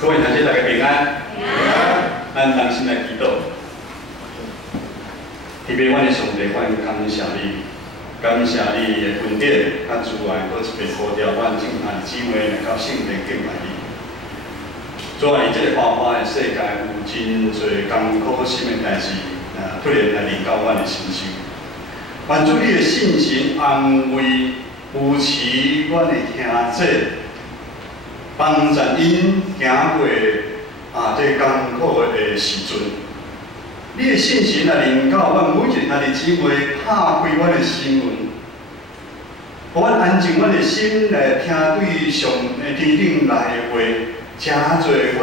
各位同学大家平安。平安。咱同心来祈祷。特别阮的上帝，阮感谢你，感谢你的恩典，甲主爱，搁一遍呼召阮众兄姊妹来到圣殿敬拜你。主啊，这个花花的世界有真侪艰苦心的代志，突然来临到阮的身上。愿主你的信心安慰、扶持阮的兄姐。 帮助因行过这艰苦的时阵，你的信心来临到阮每一个兄弟姊妹，打开阮的心门，互阮安静阮的心来听对上天顶来的话，真侪阮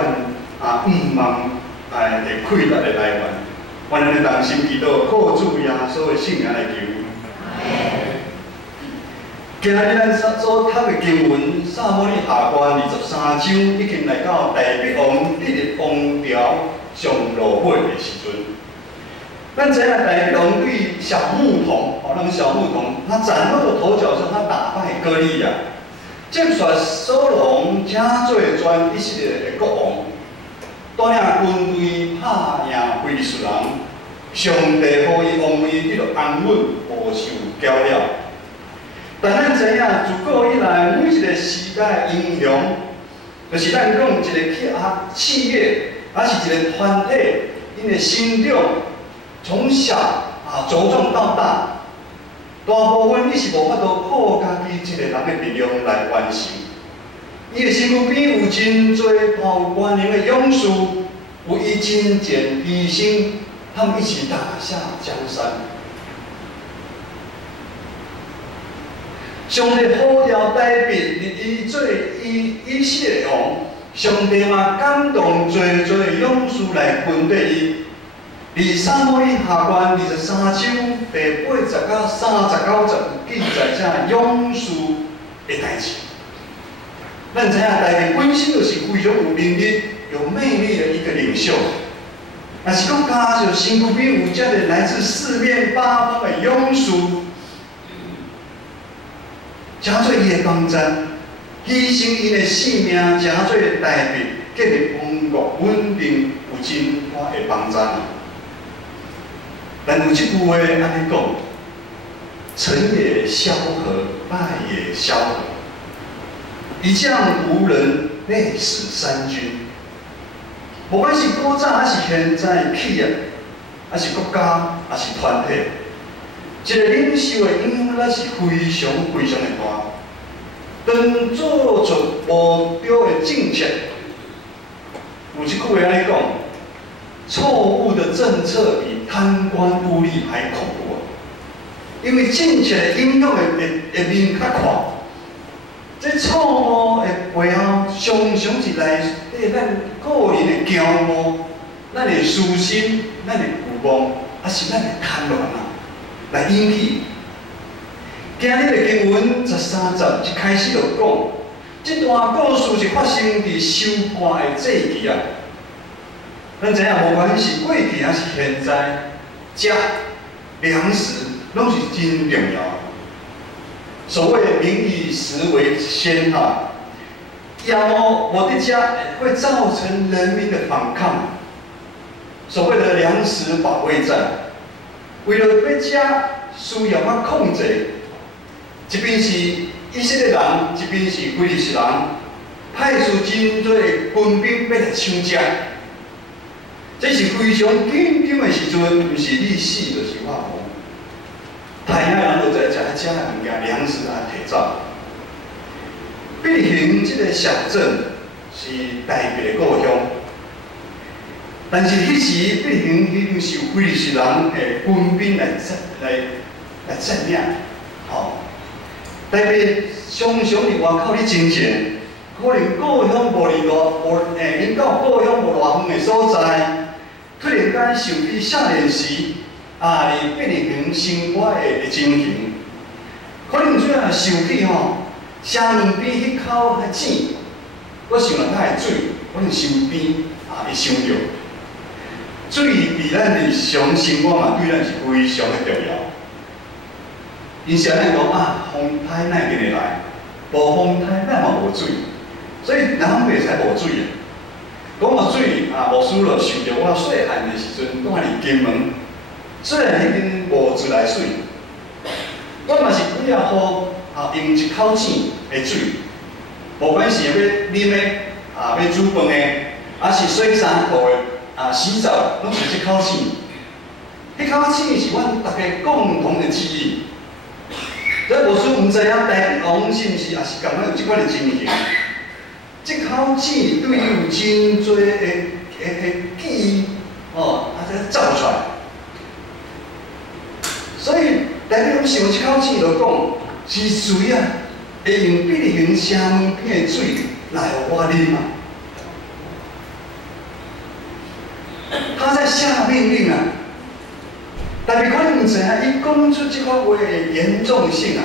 毋望会快乐的来源。阮安尼同心祈祷，靠主耶稣的圣名来求。 今日咱所读的经文，《撒母耳下传》23章，已经来到大卫王立的王朝上落尾的时阵。咱知影大卫王对小牧童，那个小牧童，他崭露的头角是他打败歌利亚，接续扫罗王正做全以色列的国王，带领军队拍赢非利士人，上帝予伊王位得到安稳，无受搅扰。 但咱知影，自古以来，每一个时代英雄，就是咱讲一个企业，还是一个团体，因的成长从小茁壮到大，大部分你是无法度靠家己一个人的力量来完成。伊的身躯边有真侪有关联的勇士，有以真剑牺牲，他们一起打下江山。 上帝呼召大卫立伊做以色列王，上帝嘛感动侪勇士来跟缀伊。伫撒母耳下传23章第80到39节记载这勇士的代志。咱知影大卫本身就是非常有能力、有魅力的一个领袖。若是讲加上身躯边有这个来自四面八方的勇士。 真做伊的帮战，牺牲伊的性命，真做代表建立王国稳定有真好的帮战。但有一句话安尼讲：成也萧何，败也萧何。一将无人，累死三军。不管是古早还是现在企业，还是国家，还是团体。 一个领袖的影响力是非常的大。当做出无对的政策，有一句话安尼讲：错误的政策比贪官污吏还恐怖。因为政策的影响会面较宽。这错误的背后，常常是来对咱个人的骄傲、咱的私心、咱的欲望，还是咱的贪婪来引起。今日的经文13节一开始就讲，这段故事是发生伫收割的季节啊。咱知影，无管是过去还是现在，食粮食拢是真重要。所谓“民以食为先”要无得食会造成人民的反抗。所谓的粮食保卫战，为了要食，需要控制。一边是以色列人，一边是非利士人，派出真多军兵要来抢食。这是非常紧张的时阵，不是你死就是我亡。大影人就在食的物件，粮食摕走。毕竟这个小镇是大卫的故乡，但是迄时毕竟已经是非利士人的军兵来占领，大卫常常伫外口咧征战，可能故乡无因到故乡无偌远的所在，突然间想起少年时伫伯利恒生活的情形，可能主要想起城门边迄口井，我想到遐的水，可能身边会想着，水伫咱日常生活嘛，对咱是非常的重要。 因是安尼讲风台哪会来？无风台咱嘛无水，所以南北才无水啊。讲到水牧师就想着我细汉的时阵，住伫金门，虽然迄边无自来水，我嘛是几啊号用一口井的水，无管是要啉的要煮饭的，还是洗衫裤的洗澡，拢是这口井。迄口井是阮大家共同的记忆。所以无师毋知影台北王是毋是也是共款有即款的情形？这口井对伊有真多的记忆才造出来。所以台北王想即口井就讲是水会用比例型声门片的水来互我啉啊。他在下命令啊！但是可能唔知影，伊讲出这款话的严重性啊，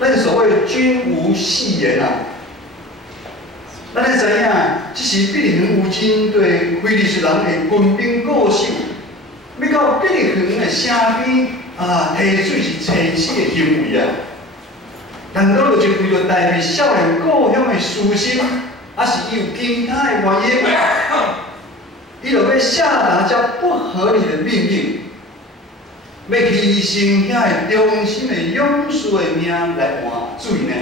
咱所谓君无戏言啊，咱来知影，这是比利恒有针对菲利斯人的军兵固守，要到比利恒的城边提水是奢侈的行为啊。难道就为了代表少年故乡的私心，还是伊有其他的原因？伊就要下达这不合理的命令，要牺牲遐个忠心的勇士的命来换水呢？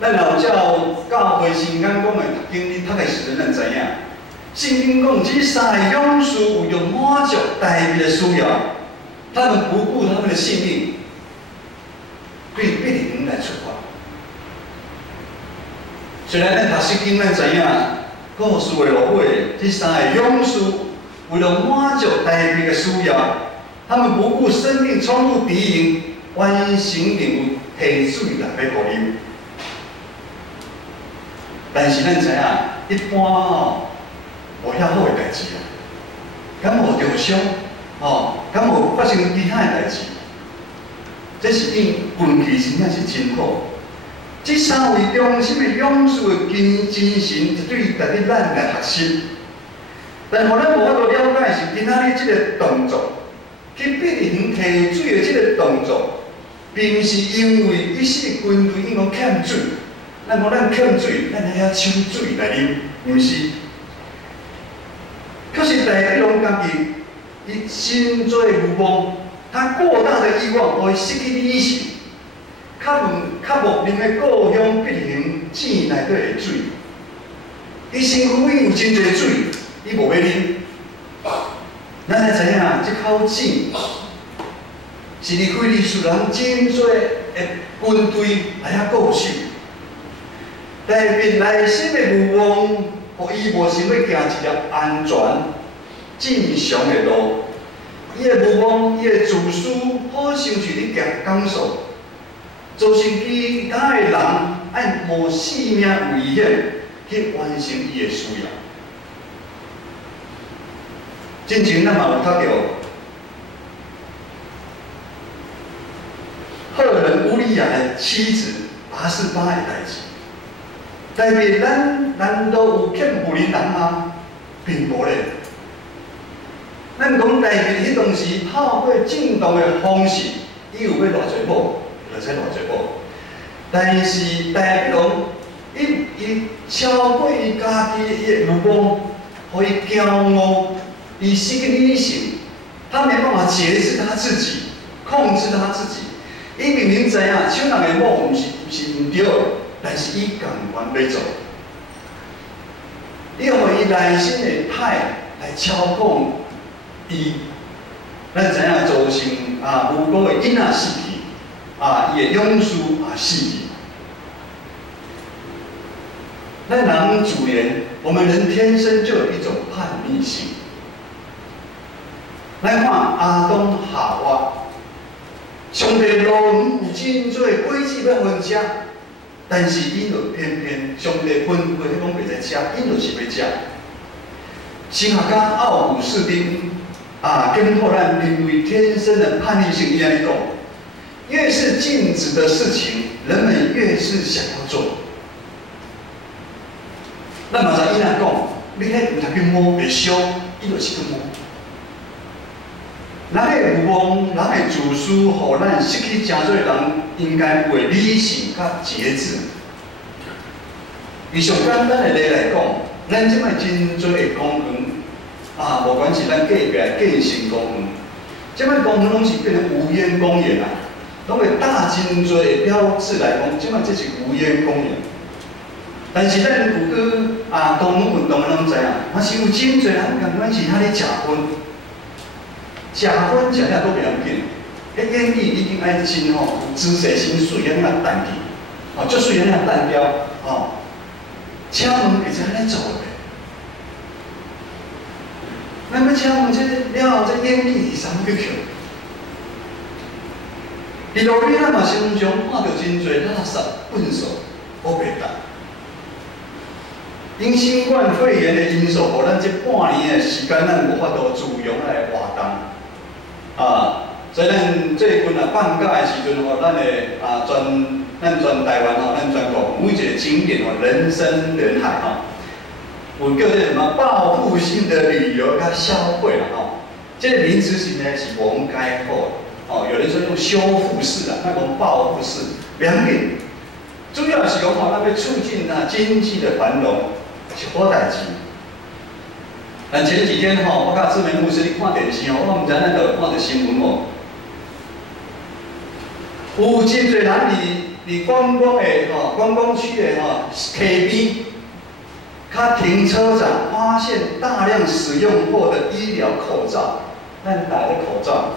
咱老教教会圣经讲的经历读的时阵，咱知影，圣经讲这三个勇士为了满足代表的需要，他们不顾他们的性命，对必定来出发。虽然咱读圣经，咱知影。故事的落尾，这三个勇士为了满足代表的需要，他们不顾生命冲入敌营，完成任务，提水来要互啉。但是咱知影，一般无遐好的代志啊，敢无受伤敢无发生其他的代志，这是因运气真正是真好。这三位忠心的勇士的精神，就对家己咱来学习。但互咱无法度了解是今仔日这个动作，去必定提水的这个动作，并不是因为伊是军队因为欠水，咱讲咱欠水，咱来遐抢水来啉，毋是。可是台北王家己，伊心醉如梦，他过大的欲望会失去理性。较无啉的故乡必行井内底的水，伊身躯边有真侪水，伊无要啉。咱来知影，这口井是伫菲利斯人真多的军队来遐固守，代表内心的欲望，互伊无想要行一条安全、正常的路。伊的欲望，伊的自私，好像是伫行钢索。造成其他的人按冒性命危险去完成伊的需要。之前咱嘛有读到赫人乌利亚的妻子拔示巴的代志，代表咱难道有欠负人吗？并无咧。咱讲代表迄当时透过正当的方式，伊有要偌济某。就使偌济某，但是代表伊超过伊家己的欲望，互伊骄傲，伊失去理性，他没办法节制他自己，控制他自己。伊明明知影抢人的某毋是毋对，但是伊甘愿要做，伊互伊内心的歹来操控伊，咱知影造成无辜的囡仔死去。伊的勇士死去。咱人自然，我们人天生就有一种叛逆性。来看亚当夏娃，上帝路有真多诡计要分食，但是因就偏偏上帝吩咐的迄种袂使食，因就是要食。神学家奥古斯丁检讨咱人类天生的叛逆性，伊安尼讲。越是禁止的事情，人们越是想要做。咱嘛知伊若讲，你迄毋通去摸袂伤，伊就是去摸。人的欲望、人的自私，互咱失去真多人应该有的理性甲节制。以上简单的例来讲，咱即摆真多的公园啊，无管是咱隔壁的建成公园，即摆公园拢是变成无烟公园啊，拢会搭真多的标志来讲，即摆这是无烟公园。但是咱有去公园运动的拢知影，嘛是有真侪人感觉是遐咧食薰，食薰食了都袂要紧，迄烟蒂已经爱真吼，姿势真水安尼啊弹去，哦，足水安尼啊弹掉，哦，车门会使安尼做的。咱要车门这了后，这烟蒂是啥物去捡？伫路边咱嘛常常看到真侪垃圾粪扫，好袂当。因新冠肺炎的因素，互咱这半年的时间，咱无法度自由来活动。所以咱最近放假的时阵吼，咱全台湾吼，咱全国每一个景点吼，人山人海吼，有叫做什么报复性的旅游甲消费啦吼。这个名词是呢是无讲改好哦，有人说用修复式啦，那讲报复式，两点。主要是讲吼，咱要促进经济的繁荣。是好代志。但前几天吼，我甲志明牧师咧看电视吼，我毋知咱都有看到新闻无？有真侪人伫观光的观光区的溪边，他停车场发现大量使用过的医疗口罩，咱戴的口罩。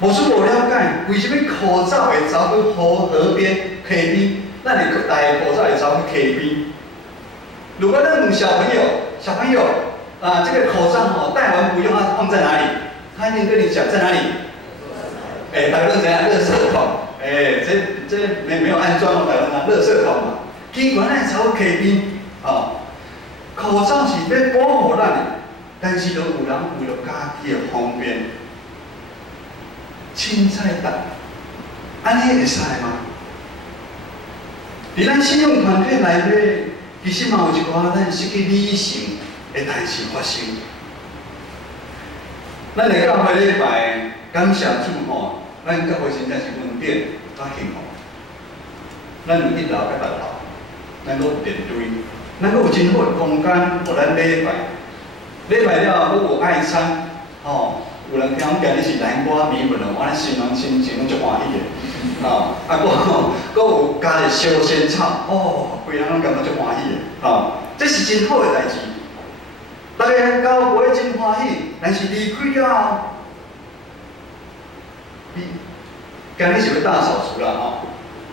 无是无了解，为什么口罩会走去河边、溪边？咱的戴的口罩会走去溪边？如果咱问小朋友这个口罩戴完不用，它放在哪里？他一定跟你讲在哪里。大家都知影，垃圾桶。这没有安装大家垃圾桶嘛。基本咱走溪边，口罩是要保护咱的，但是都有人为了家己的方便，凊彩戴，安尼会使吗？伫咱信用团体内底。其实嘛有一寡咱失去理性的代志发生。咱来到下礼拜，感谢主吼，咱教会真正是恩典甲幸福。咱有1楼甲6楼，咱阁有电堆，咱阁有真好的空间，互咱礼拜。礼拜了，阁有爱餐，有人听我讲你是南瓜米粉哦，我咧心人心情足欢喜的。阁有加个烧仙草，规人拢感觉足欢喜的，这是真好的代志。大家交陪真欢喜，但是离开了后，今日是要大扫除啦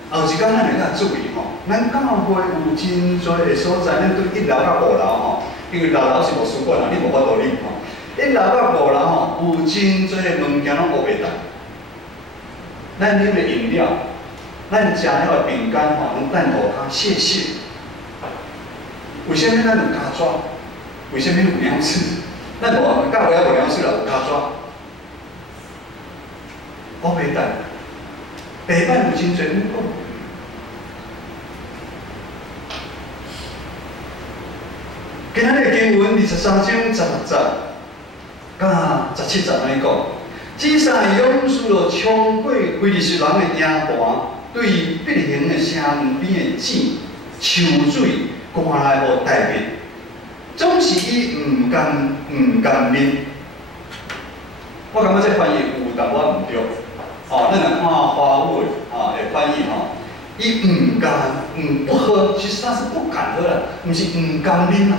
后一天咱会较注意咱教会有真多的所在，咱对1楼到5楼因为6楼是无书馆啦，你无法度入1楼到5楼有真多的物件拢学袂当。咱啉的饮料，咱食了的饼干拢等互他谢谢。为什么咱有加纸？为什么有鸟屎？咱无教会也无鸟屎啦，有加纸。我袂当。白板有真侪讲。今仔日经文23章16节，甲17节安尼讲。这三个勇士就冲过非利士人的营盘，对必行的城门边的井抽水赶来互大灭，总是伊唔甘面。我感觉这翻译有淡薄唔对，咱来看华文的翻译伊不喝，其实他是不敢喝啦，唔是唔甘面啦，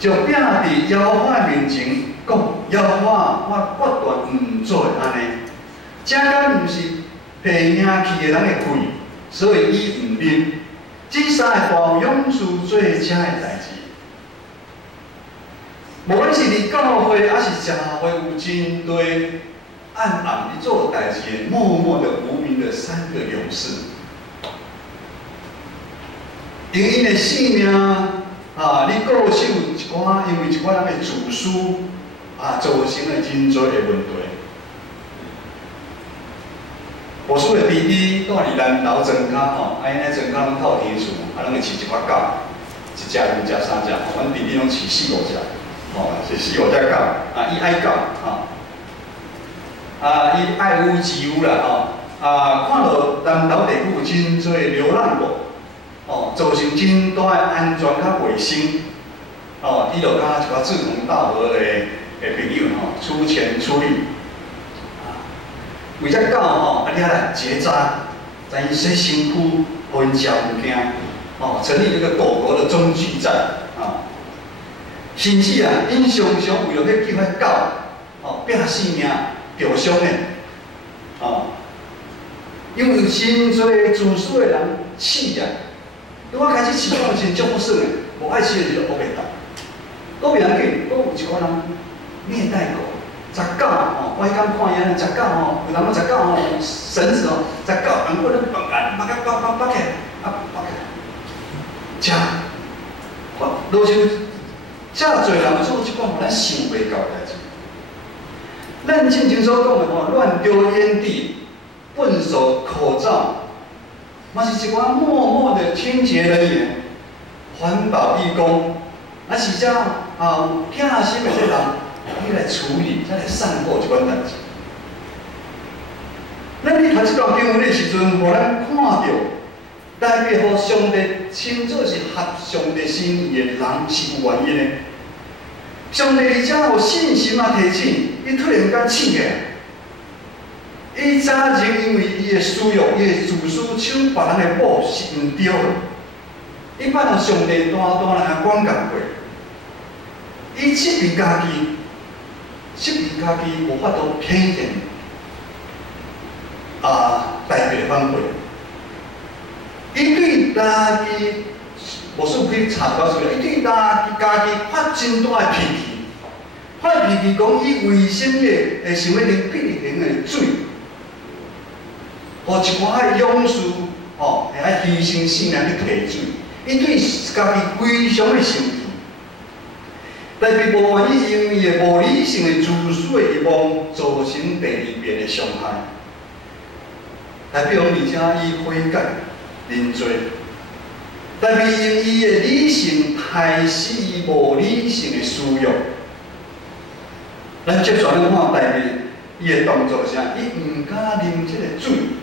就摒伫妖怪面前。讲妖我决断唔做安尼，这敢唔是被赢去的人的气，所以伊唔啉。这三个大勇士做这的代志，无论是伫教会还是社会，有真多暗伫做代志的默默的无名的3个勇士，用因的性命你固守一寡，因为一寡人的自私。造成了真多的问题。我厝的弟弟住伫南投庄脚因咧庄脚拢靠天厝，拢会饲一寡狗，1只、2只、3只，阮弟弟拢饲4、5只，是4、5只狗，伊爱狗，伊爱屋及乌啦，看到南投地区有真多流浪狗，哦，造成真大的安全甲卫生，哦，伊就甲一个志同道合的朋友吼，出钱出力，啊，为只狗吼，啊，你来结扎，在伊洗身躯，互因食物件，哦，成立一个狗狗的中继站，啊，甚至啊，因常常为了要救迄狗，哦，拼性命受伤的，哦，因为有真侪自私的人饲啊。 我开始饲狗真足不爽的，无爱饲的就学袂到。都袂要紧，都有一个人虐待狗，食狗哦，我迄天看伊安尼食狗哦，有人讲食狗哦，绳子哦，食狗，人我咧绑起来，啊绑起来，食，老像遮侪人做即款咱想袂到的代志。咱进前所讲的吼，乱丢烟蒂、笨手口罩。 嘛是一寡默默的清洁人员、环保义工，啊是遮有疼心的这人，伊来处理、才来善后即款代志。咱咧读这段经文的时阵，互咱看到，代表互上帝称作是合上帝心意的人是有原因的。上帝而且有信心啊提醒，伊突然间醒起来。 伊早前因为伊的私欲、伊的自私，抢别人的某是毋对的。伊捌同上帝单来管教过，伊质疑家己无法度体现代表的反馈。伊对家己，无算可以查到出来，伊对家己发真大的脾气，发脾气讲伊为什么会想要啉必行的水？ 互一寡爱勇士哦，会爱牺牲性命去提水，伊对家己非常的生气，但是无愿意因为伊的无理性的自私的欲望，造成第二遍的伤害。代表而且伊悔改认罪，代表因伊的理性害死伊无理性的私欲。咱接续咱看代表伊的动作是啥？伊毋敢啉这个水。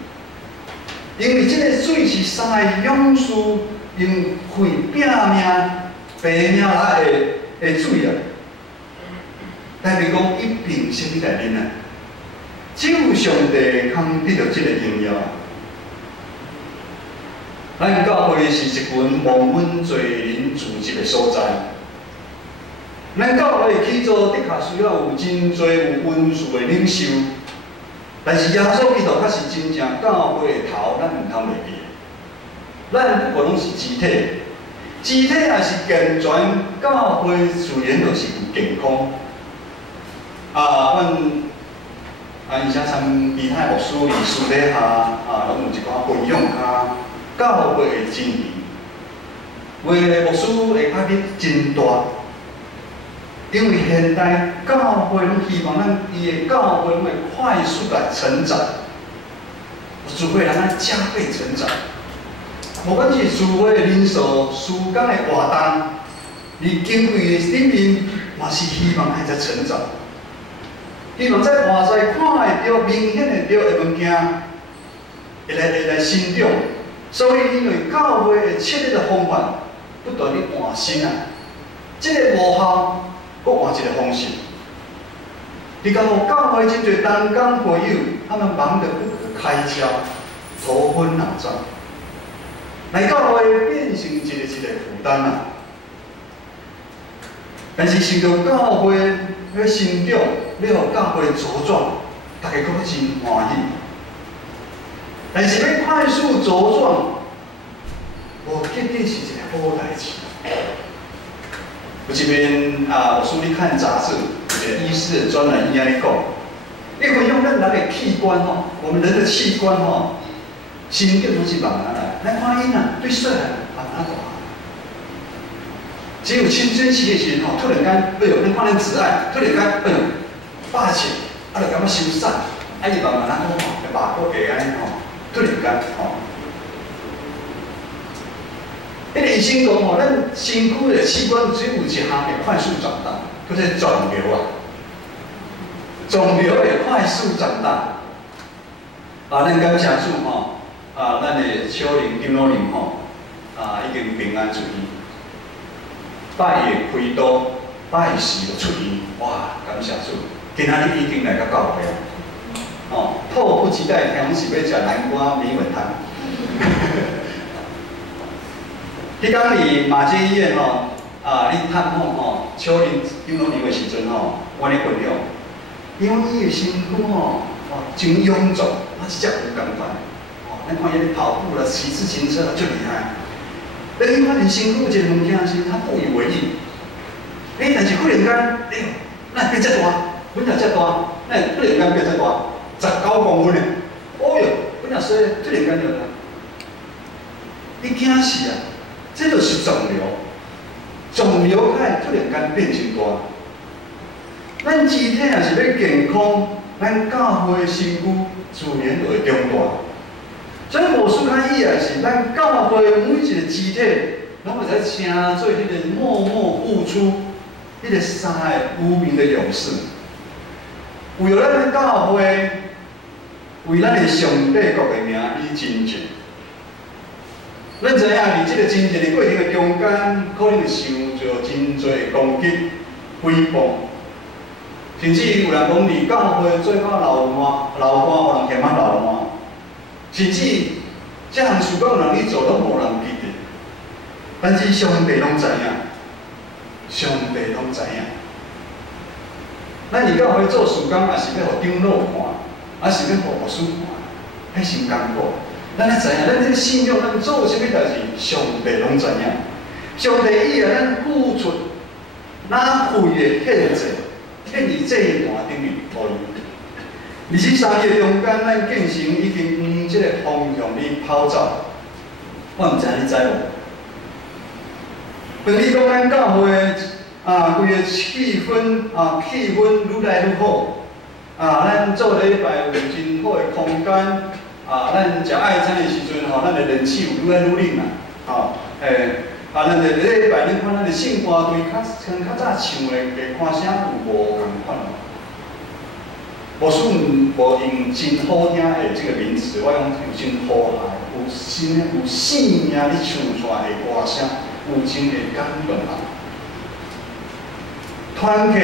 因为这个水是三个勇士用血拼命、拼命来的水啊，代表讲伊凭什么来啉啊？只有上帝通得到这个荣耀。咱教会是一群蒙恩罪人聚集的所在。咱教会起初的确需要有真侪有温顺的领袖。 但是耶稣基督才是真正教会的头，咱毋通袂记。咱不过拢是肢体，肢体若是健全，教会自然就是有健康。以前参其他牧师伫私底下拢有一寡分享教会的真理，为牧师的压力真大。 因为现代教会拢希望咱伊的教会会快速来成长，聚会人咱加倍成长。无管是聚会的人数、时间的活动，而经费的里面嘛是希望爱在成长。希望在外在看会到明显的到的物件，会来成长。所以因为教会的设立的方法不断地换新啊，这个无效。 搁换一个方式，你讲我教会真侪同工会友，他们忙得不可开交，头昏脑胀，来教会变成一个负担啊。但是想到教会要成长，要互教会茁壮，大家搁真欢喜。但是要快速茁壮，无一定是一个好代志。 有一边我书里看杂志，有一个医师的专栏伊安尼讲，伊分享咱人的器官吼，我们人的器官吼，心叫拢是慢慢来。咱看因啊，对细汉慢慢大。只有青春期的时候，突然间，哎呦，咱看咱挚爱，突然间，哎呦，霸气，就感觉收散，伊慢慢吼，会慢过下安尼吼，突然间吼。 迄个医生讲吼，咱身躯的器官只有一项会快速长大，叫做肿瘤啊。肿瘤会快速长大。咱感谢主吼，咱的小林、金老林吼，已经平安出院，拜月开刀，拜时就出院，哇，感谢主！今仔日已经来到教会啊！哦，迫不及待，听是要食南瓜米粉汤。迄讲伫马街医院吼，你探访吼，小林张老师的时阵吼，我咧分享，因为伊的身躯吼，真臃肿，即只有感觉。哦，咱看伊咧跑步啦、骑自行车啦，足厉害。但伊发现身躯有一个物件是，他不以为意。但是忽然间，那变遮大，本来遮大，那忽然间变遮大，19公分嘞！哦哟，本来说突然间就啦，你惊死啊！这就是肿瘤，肿瘤它突然间变真大。咱肢体也是要健康，咱教会的身躯自然就会长大。所以无输较意的是，咱教会每一个肢体，拢会使称做迄个默默付出，迄个三个无名的勇士。为了咱的教会，为咱的上帝国的名以真正。咱知影，伫即个真正的过程的中间，可能会受着真侪的攻击、诽谤，甚至有人讲伫教会做到流汗，有人嫌啊流汗，甚至这项事工有人去做，拢无人记得。但是上帝拢知影，上帝拢知影。咱伫教会做事工，也是要互长老看，也是要互牧师看，迄真艰苦。咱咧知影，咱这信仰，咱做啥物代志，上帝拢知影。上帝以后咱付出哪费的献祭，献伫这一段顶面互伊。23日中间，咱建成已经往即个方向里跑走。我毋知你知无？等于讲咱教会规个气氛愈来愈好。咱做礼拜有真好的空间。咱食爱餐的时阵吼，咱的人气有愈来愈冷啦。咱的礼拜，恁看咱的圣歌队，像较早唱的歌声有无共款？牧师无用真好听的这个名词，我用真和谐、有生命咧唱出来的歌声，有真会感动人。团契，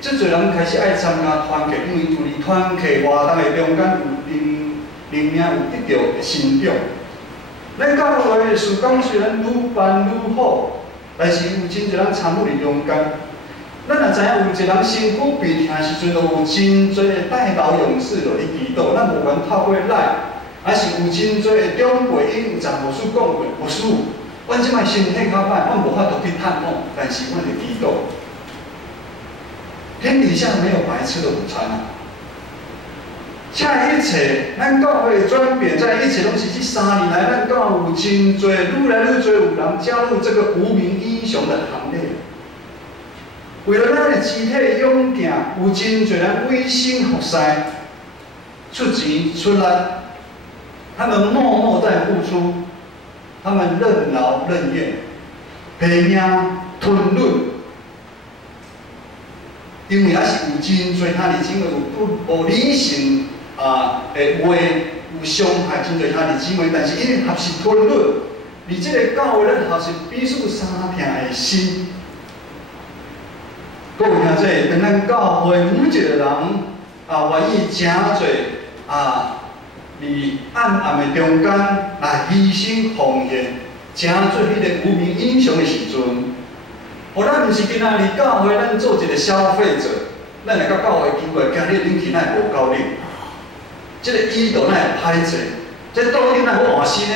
即侪人开始爱参加团契，因为有伫团契活动的中间有灵命有得到成长。咱教会的事工虽然愈办愈好，但是有真侪人参与伫中间。咱也知影有一个人身躯病痛时阵，有真侪的代祷勇士落去祈祷。咱无管透过来，还是有真侪的长辈，因有查牧师讲过，牧师，阮即摆身体较歹，阮无法度去探访，但是阮会祈祷。天底下没有白吃的午餐啊！这一切，咱教会的转变，在一切拢是这3年来，咱教会有真侪，愈来愈侪有人加入这个无名英雄的行列。为了咱的肢体勇健，有真侪人委身服侍，出钱出力，他们默默在付出，他们任劳任怨，拼命吞忍。因为也是有真侪他哋姊妹有无理性的话，有伤害真侪他哋姊妹，但是因为合适吞忍，而这个教会咱合适彼此相听的心。各位听者，当咱教会每一个人愿意诚侪伫暗暗的中间来牺牲奉献，诚做迄个无名英雄的时阵。咱毋是今仔日教会，咱做一个消费者，咱来到教会经过，今日恁去哪无够力？即个意图哪会歹势？即倒顶哪无换新呢？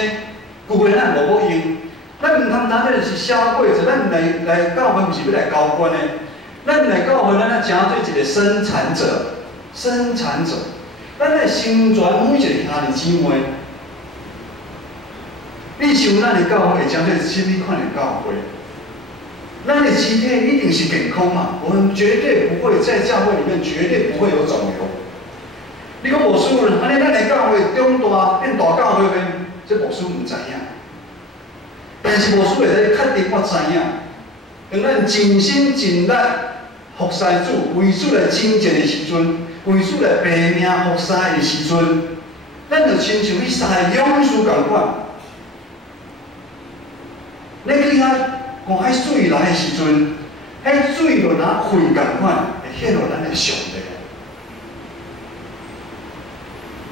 旧个哪无要用？咱毋通当这是消费者，咱来教会毋是要来交关的，咱来教会，咱要诚做一个生产者，生产者，咱来成全每一个兄弟姊妹。你想咱的教会会诚做甚物款的教会？咱的肢体一定是健康嘛？我们绝对不会在教会里面绝对不会有肿瘤。你讲牧师，安尼咱的教会长大变大教会咩？这牧师唔知影。但是牧师会使确定我知影。当咱尽心尽力服侍主，为主来征战的时阵，为主来拼命服侍的时阵，咱就亲像迄3个勇士共款。你去遐看迄水来的时阵，迄水就若血共款，会显露咱的上帝。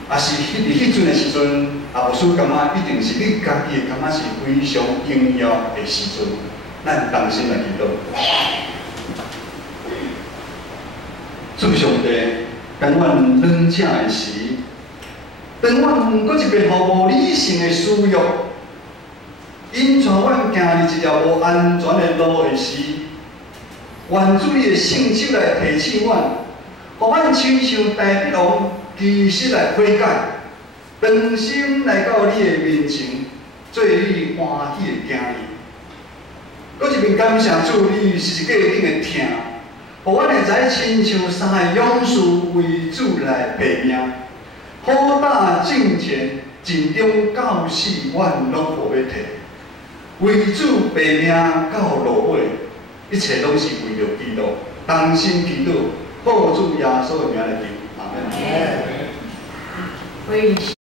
啊是迄阵的时阵，啊无输感觉一定是你家己的感觉是非常重要的时阵，咱当心来祈祷。主上帝，当阮软正的时，当阮搁一遍毫无理性的使用，引带阮行入一条无安全的路的时，愿主你的圣手来提醒阮，互阮亲像大鼻龙，其实来悔改，诚心来到你的面前，做你欢喜的囝儿。搁一遍感谢主，你是一个顶的听。互阮会知亲像三个勇士为主来拼命，好打正前，尽忠到死，阮拢无要退。为主拼命到落尾，一切拢是为着基督，同心祈祷，靠主耶稣的名来求，阿门。